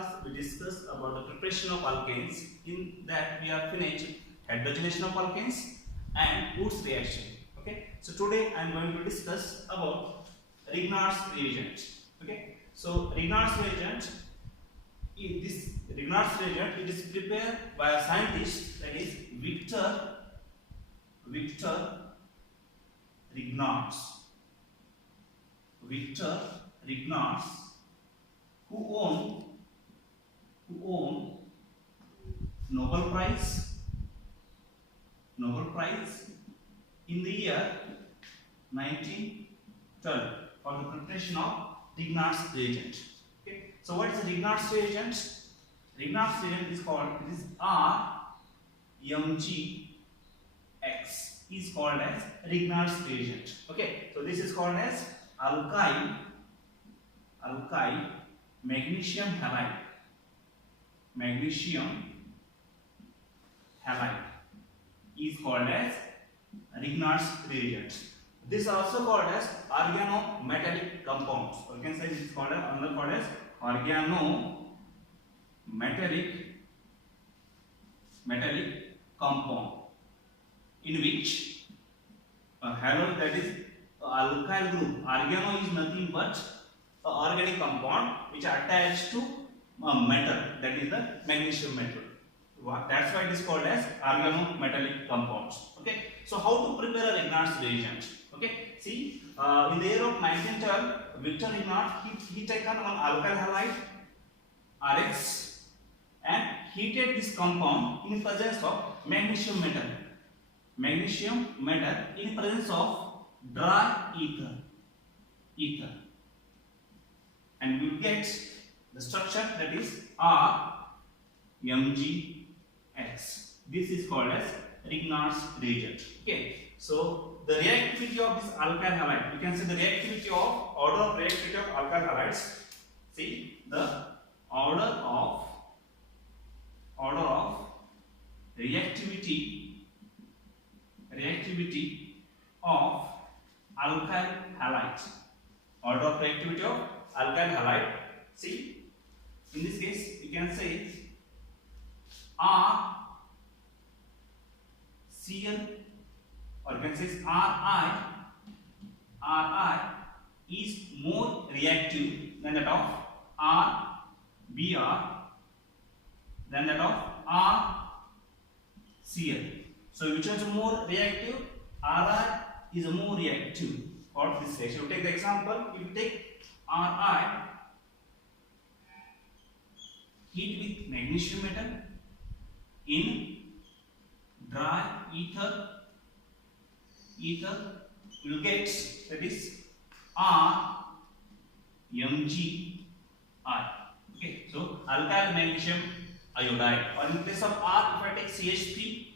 class we discussed about the preparation of alkanes. In that we have finished hydrogenation of alkanes and Woods reaction. Okay. So today I am going to discuss about Grignard's reagent. Okay. So Grignard's reagent, it is prepared by a scientist, that is Victor Grignard. Victor Grignard, who won Nobel Prize in the year 1912 for the preparation of Grignard's reagent. Okay. So what is the Grignard's reagent? Grignard's reagent is called, it is RMgX, is called as Grignard's reagent. Okay. So this is called as alkyl magnesium halide. Magnesium halide is called as Grignard's reagent. This is also called as organometallic compounds. Or you can say this is called as organometallic compound, in which a halide, that is alkyl group. Organo is nothing but an organic compound which are attached to a metal, that is the magnesium metal. That's why it is called as organometallic compounds. Okay. So how to prepare a Grignard's reagent? Okay. See, in the year of 1912, Victor Grignard he taken one alkyl halide RX and heated this compound in presence of magnesium metal. Magnesium metal in presence of dry ether, and we will get the structure, that is RMgX. This is called as Grignard's reagent. Okay. So the reactivity of this alkyl halide, you can see the reactivity of order of reactivity of alkyl halides. See the order of reactivity of alkyl halide. Order of reactivity of alkyl halide. See, in this case you can say RCl, or you can say Ri is more reactive than that of RBr than that of RCl. So which one is more reactive? Ri is more reactive for this reaction. Take the example. If you take Ri, heat with magnesium metal in dry ether, you will get, that is RMgI. Okay. So alkyl magnesium iodide, or in place of R, if I take CH3,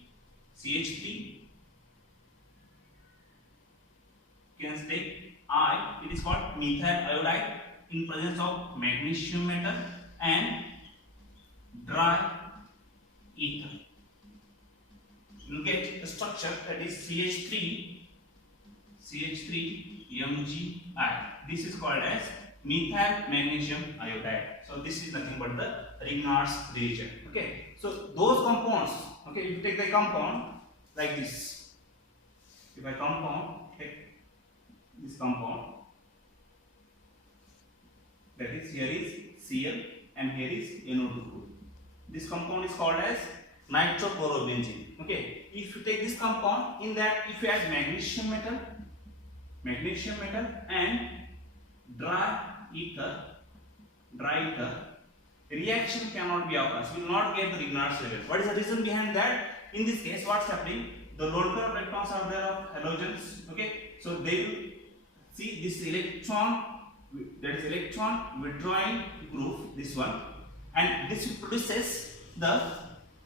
you can take I, it is called methyl iodide in presence of magnesium metal and dry ether. You will get the structure, that is CH3MgI. This is called as methyl magnesium iodide. So this is nothing but the Grignard's reagent. Okay. So those compounds, okay, if you take the compound like this, if I take this compound, that is, here is Cl and here is NO2. This compound is called as nitrochlorobenzene. Okay. If you take this compound, in that if you add magnesium metal and dry ether, reaction cannot be occurs. We will not get the Grignard's reagent. What is the reason behind that? In this case, what's happening? The lone pair of electrons are there of halogens. Okay. So they will see this electron, that is electron withdrawing group, this one, and this produces the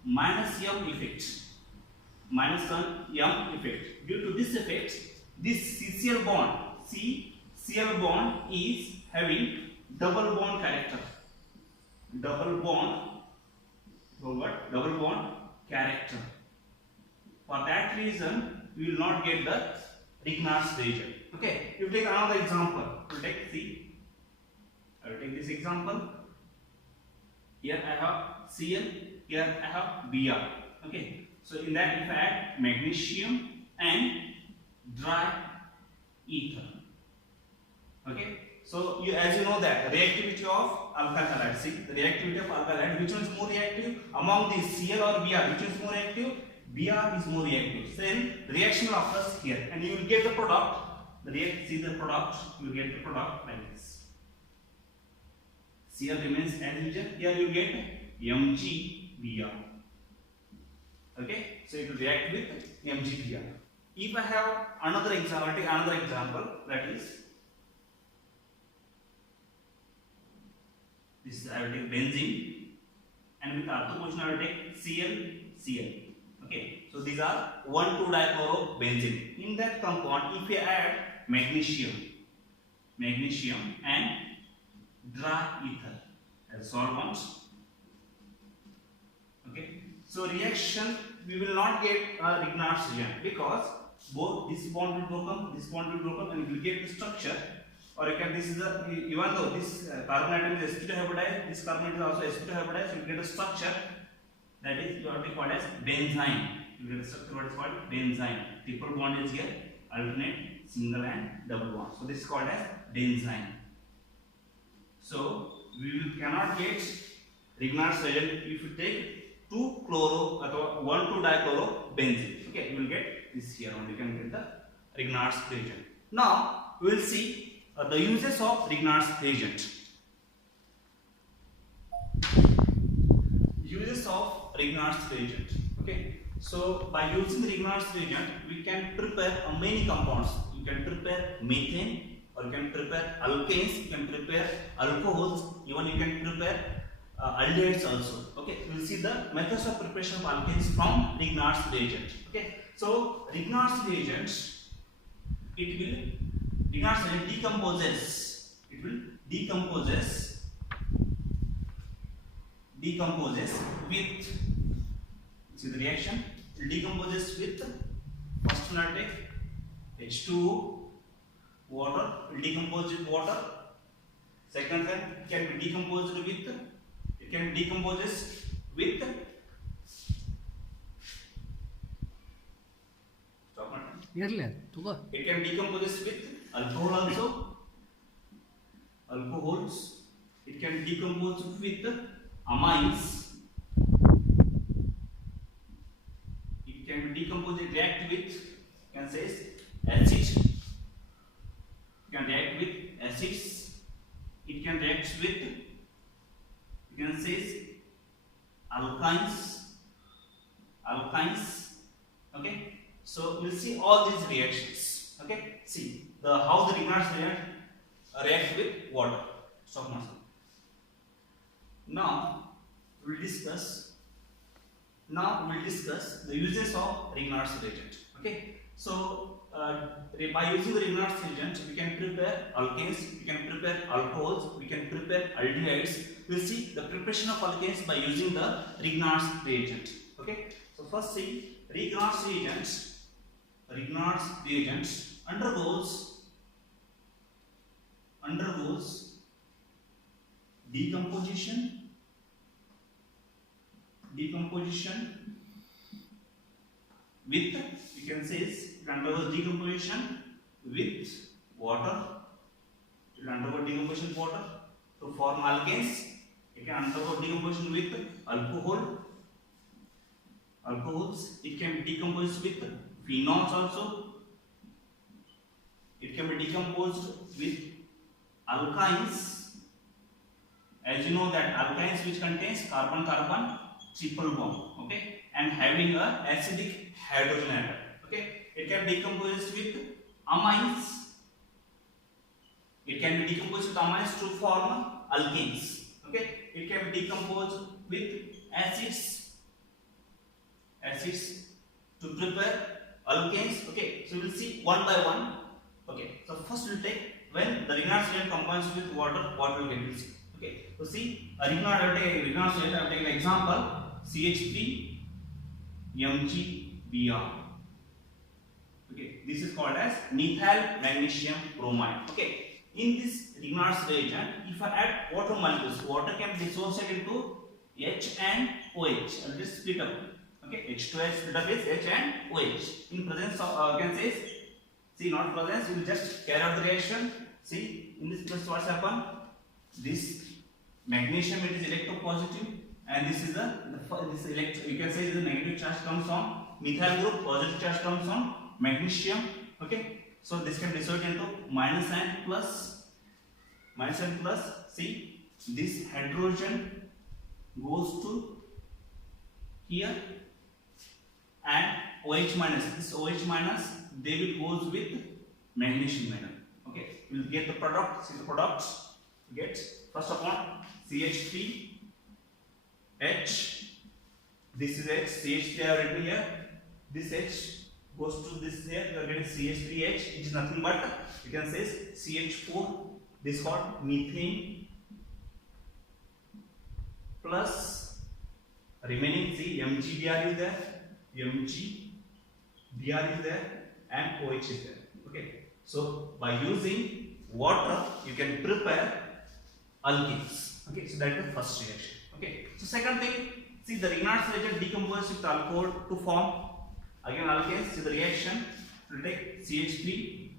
minus M effect. Due to this effect, this CCl bond is having double bond character. Double bond character. For that reason, we will not get the Grignard's reagent. Okay. You take another example. You take, see, I will take this example. Here I have Cl, here I have Br. Okay, so in that if I add magnesium and dry ether. Okay, so as you know that reactivity of alkyl halide. See the reactivity of alkyl halide. Which one is more reactive among these, Cl or Br? Which one is more reactive? Br is more reactive. Then reaction occurs here, and you will get the product. See the product. You will get the product like this. Cl remains as usual. Here you get MgBr. Okay, so it will react with MgBr. If I have another example, take another example, that is this. I will take benzene, and with ortho position I will take Cl. Okay, so these are 1,2-dichlorobenzene. In that compound, if you add magnesium and dry ether as solvents. Okay, so reaction we will not get a Grignard's reagent because both this bond will broken, and we will get the structure. Or you can, this is a, even though this carbon atom is sp2 hybridized, this carbon atom is also sp2 hybridized, you will get a structure that is what we call as benzene. You will get a structure what is called benzene. Triple bond is here, alternate, single and double bond. So this is called as benzene. So we cannot get Grignard's reagent if you take 2-chloro or 1,2-dichlorobenzene. Okay, you will get this here only. You can get the Grignard's reagent. Now we will see the uses of Grignard's reagent. Uses of Grignard's reagent. Okay, so by using Grignard's reagent, we can prepare many compounds. You can prepare methane, or you can prepare alkanes, you can prepare alcohols, even you can prepare aldehydes also. Okay, we will see the methods of preparation of alkanes from Grignard's reagent. Okay, so Grignard's reagent, Grignard's reagent decomposes. It will decomposes with, see the reaction, it decomposes with, first one I take H2O, water, will decompose with water. Second one can be decomposed with, it can decomposes with, it can decomposes with alcohol also, alcohols. It can decompose with amines. It can be decomposed, react with, you can say acid. You can react with acids. It can react with, you can say alkynes. Okay, so we'll see all these reactions. Okay, see how the Grignard's reagent react with water. Stop myself. Now we'll discuss the uses of Grignard's reagent. Okay, so by using the Grignard's reagent, we can prepare alkanes, we can prepare alcohols, we can prepare aldehydes. We'll see the preparation of alkanes by using the Grignard's reagent. Okay, so first see Grignard's reagent undergoes decomposition with, you can say it undergoes decomposition with water. It will undergo decomposition with water to form alkanes. It can undergo decomposition with alcohols. It can be decomposed with phenols also. It can be decomposed with alkynes. As you know that alkynes which contains carbon-carbon triple bond, okay, and having a acidic hydrogen atom. Okay, it can be decomposed with amines. It can be decomposed with amines to form alkanes. Okay, it can be decomposed with acids to prepare alkanes. Okay, so we will see one by one. Okay, so first we will take when the Grignard's reagent combines with water, what will get, we will see. Okay, so see Grignard's reagent, I will take an example, CH3 MgBr. Okay, this is called as methyl magnesium bromide. Okay, in this Grignard's reagent, if I add water molecules, water can be dissociated into H and OH. I'll just split up. Okay, H2H split up is H and OH. In presence of, you can say, see, not presence, you will just carry out the reaction. See, in this place what's happened? This magnesium, it is electropositive, and this is this you can say the negative charge comes from methyl group, positive charge comes from magnesium. Okay, so this can result into minus and plus. Minus and plus. See, this hydrogen goes to here, and OH minus, this OH minus, they will goes with magnesium metal. Okay, we will get the product. See the product. Get first of all CH3H. This is H. CH3 I have written here. This H goes to this here. You are getting CH3H, which is nothing but, you can say, CH4. This called methane plus remaining, see, MgBr is there, MgBr is there, and OH is there. Okay, so by using water you can prepare alkenes. Okay, so that is the first reaction. Okay, so second thing, see, the Grignard's reagent decomposes with alcohol to form again alkanes. See the reaction, will take CH3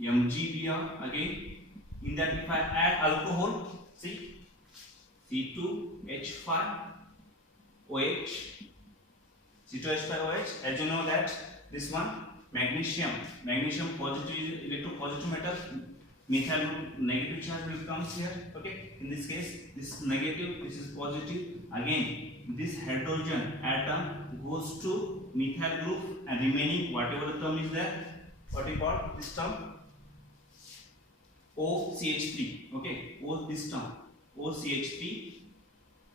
MgBr again. In that, if I add alcohol, see, C2H5OH, C2H5OH. As you know that this one magnesium positive electropositive metal, methyl group negative charge will comes here. Okay, in this case this negative, this is positive. Again this hydrogen atom goes to methyl group, and remaining whatever the term is there, what we call this term OCH3. Okay, this term OCH3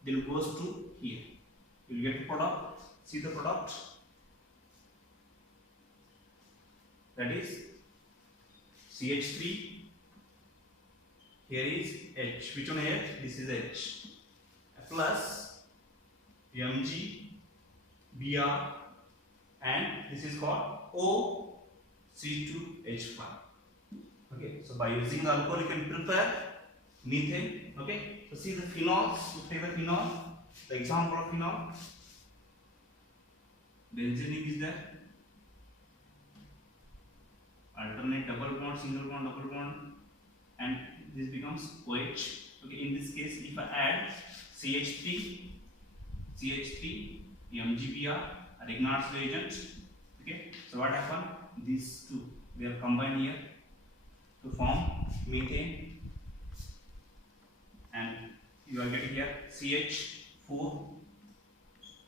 then goes to here. You will get the product. See the product, that is CH3. Here is H. Which one here? This is H. Plus MgBr, and this is called OC2H5. Okay, so by using the alcohol you can prepare methane. Okay, so see the phenols. You take the phenol. The example of phenol, benzene is there. Alternate double bond, single bond, double bond, and this becomes OH. Okay, in this case, if I add CH3, MgBr, Grignard's reagent. Okay, so what happened? These two, they are combined here to form methane, and you are getting here CH4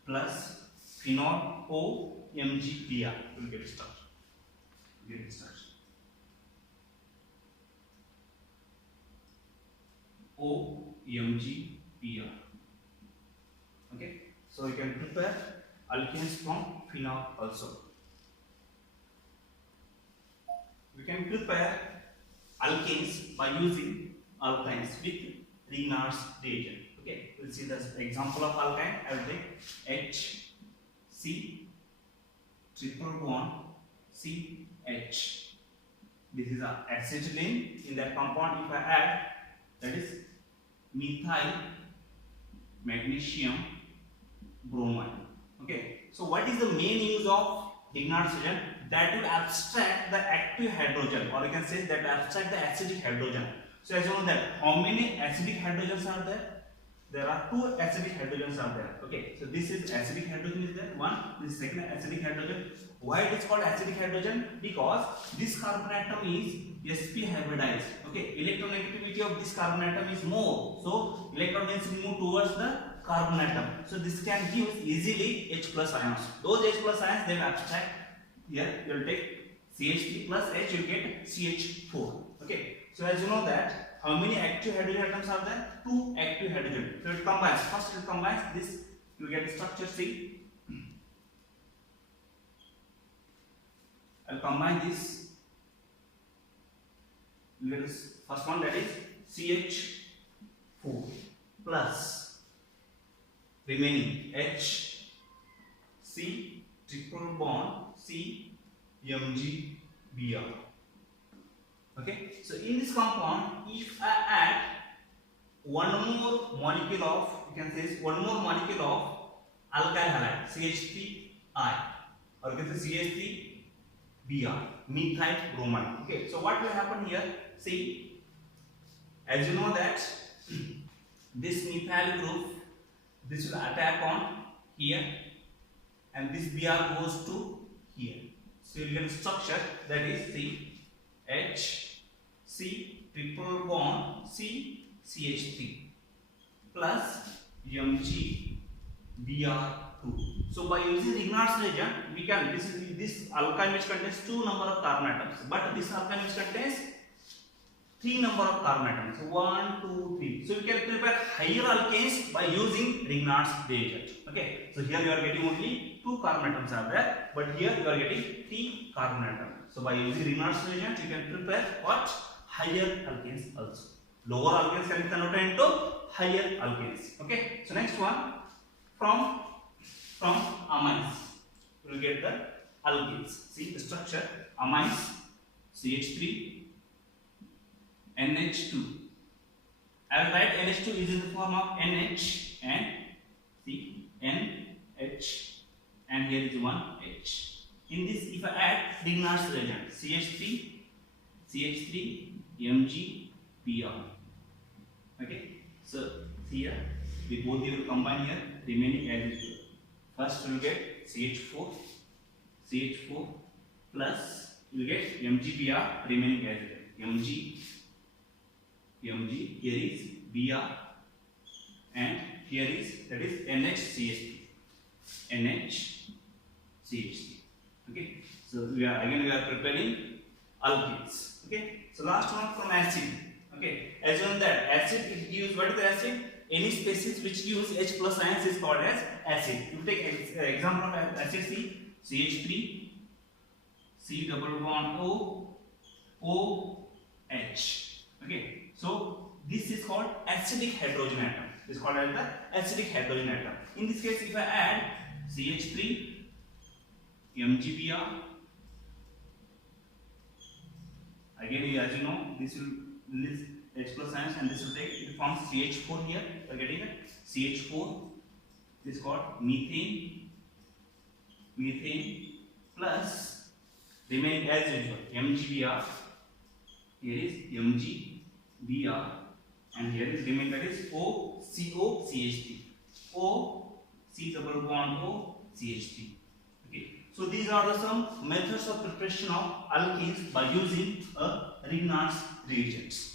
plus phenol OMgBr. You will get started. OMgBr. Okay, so you can prepare alkenes from phenol also. We can prepare alkenes by using alkynes with Grignard's reagent. Okay, we'll see the example of alkyne. I will take HC triple bond CH. This is a acetylene. In that compound, if I add, that is methyl magnesium bromide. Okay, so what is the main use of Grignard's reagent? That will abstract the active hydrogen, or you can say that abstract the acidic hydrogen. So as you know that how many acidic hydrogens are there? There are two acidic hydrogens are there. Okay, so this is acidic hydrogen is there. One, this second acidic hydrogen. Why it is called acidic hydrogen? Because this carbon atom is sp hybridized. Okay, electronegativity of this carbon atom is more. So electron density move towards the carbon atom. So this can give easily H plus ions. Those H plus ions they will abstract. Here you will take CH3 plus H, you will get CH4. Okay, so as you know that how many active hydrogen atoms are there? Two active hydrogen. So it combines. First it combines this. You get structure C. I'll combine this. You get this first one, that is CH4 plus remaining H C triple bond C MgBr. Okay, so in this compound, if I add one more molecule of, you you can say one more molecule of alkyl halide CH3I, or you can say CH3Br, methyl bromide. Okay, so what will happen here? See, as you know that this methyl group, this will attack on here, and this Br goes to here. So you get a structure that is CH C triple bond C CH3 plus Mg Br2. So by using Grignard's reagent, we can this alkyne which contains 2 number of carbon atoms, but this alkyne which contains 3 number of carbon atoms. 1, 2, 3. So we can prepare higher alkanes by using Grignard's reagent. Okay. So here you are getting only 2 carbon atoms are there, but here you are getting 3 carbon atoms. So by using Grignard's reagent, you can prepare what? Higher alkanes also. Lower alkanes can be converted into higher alkanes. Okay. So next one, from amines, you will get the alkanes. See the structure: amines, CH3, NH2. I will write NH2 is in the form of NH and see NH, and here is one H. In this, if I add Grignard's reagent CH3 Mg Br. Okay, so here we both will combine here, remaining as it is. First we will get CH4 plus you will get MgBr remaining as it is. Mg, here is Br, and here is, that is NHCH3. Okay, so we are preparing alkenes. Okay, so last one from acid. Okay, as well that acid it gives, what is the acid? Any species which gives H plus ions is called as acid. If you take example of acid CH3 C double bond O H. Okay, so this is called acidic hydrogen atom. This is called as the acidic hydrogen atom. In this case, if I add CH3 MgBr, again as you know, this will release H plus ions and this will take, it forms CH4 here. You are getting it? CH4. This is called methane plus remaining as usual MgBr. Here is MgBr, and here is remaining, that is OCOCH3. O C double bond O CH3. Okay. So these are the some methods of preparation of alkenes by using a Grignard's reagents.